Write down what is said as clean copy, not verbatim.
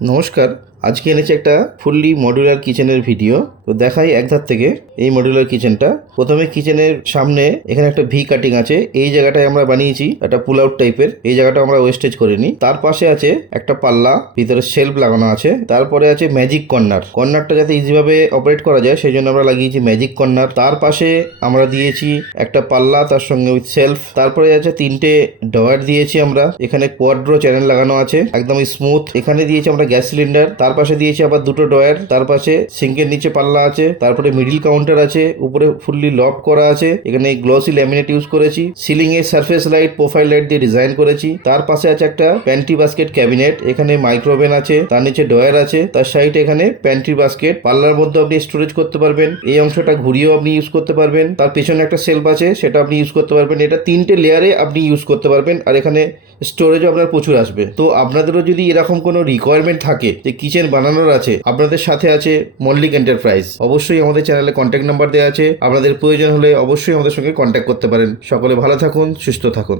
নমস্কার। আজকে এনেছি একটা ফুললি মডুলার কিচেনের ভিডিও। তো দেখাই এক ধার থেকে এই মডুলার কিচেনটা। প্রথমে কিচেনের সামনে এখানে একটা ভি কাটিং আছে, এই জায়গাটায় আমরা বানিয়েছি একটা পুল আউট টাইপের। এই জায়গাটা আমরা ওয়েস্টেজ করিনি। তার পাশে আছে একটা পাল্লা, ভিতরে শেলফ লাগানো আছে। তারপরে আছে ম্যাজিক কর্নার। কর্নারটা যাতে ইজিভাবে অপারেট করা যায় সেই জন্য আমরা লাগিয়েছি ম্যাজিক কর্নার। তার পাশে আমরা দিয়েছি একটা পাল্লা, তার সঙ্গে উইথ সেলফ। তারপরে আছে তিনটে ডয়ার দিয়েছি আমরা। এখানে কোয়াড্রো চ্যানেল লাগানো আছে, একদম স্মুথ। এখানে দিয়েছি আমরা গ্যাস সিলিন্ডার। তার পাশে দিয়েছি আবার দুটো ডয়ার। তার পাশে সিঙ্কের নিচে পাল্লা আছে। তারপরে মিডিল কাউন্টার আছে, উপরে ফুললি লক করা আছে। এখানে গ্লসি ল্যামিনেট ইউজ করেছি। সিলিং এ সারফেস লাইট, প্রোফাইল লাইট দিয়ে ডিজাইন করেছি। তার পাশে আছে একটা প্যান্ট্রি বাস্কেট ক্যাবিনেট। এখানে মাইক্রোওভেন আছে, তার নিচে ডয়ার আছে। তার সাইডে এখানে প্যান্ট্রি বাস্কেট। পাল্লার মধ্যে আপনি স্টোরেজ করতে পারবেন। এই অংশটা ঘুরিয়েও আপনি ইউজ করতে পারবেন। তার পেছনে একটা সেলফ আছে, সেটা আপনি ইউজ করতে পারবেন। এটা তিনটে লেয়ারে আপনি ইউজ করতে পারবেন। আর এখানে স্টোরেজও আপনার প্রচুর আসবে। তো আপনাদেরও যদি এরকম কোনো রিকোয়ারমেন্ট থাকে যে কিচেন বানানোর আছে, আপনাদের সাথে আছে মল্লিক এন্টারপ্রাইজ। অবশ্যই আমাদের চ্যানেলে কন্ট্যাক্ট নাম্বার দেওয়া আছে। আপনাদের প্রয়োজন হলে অবশ্যই আমাদের সঙ্গে কন্ট্যাক্ট করতে পারেন। সকলে ভালো থাকুন, সুস্থ থাকুন।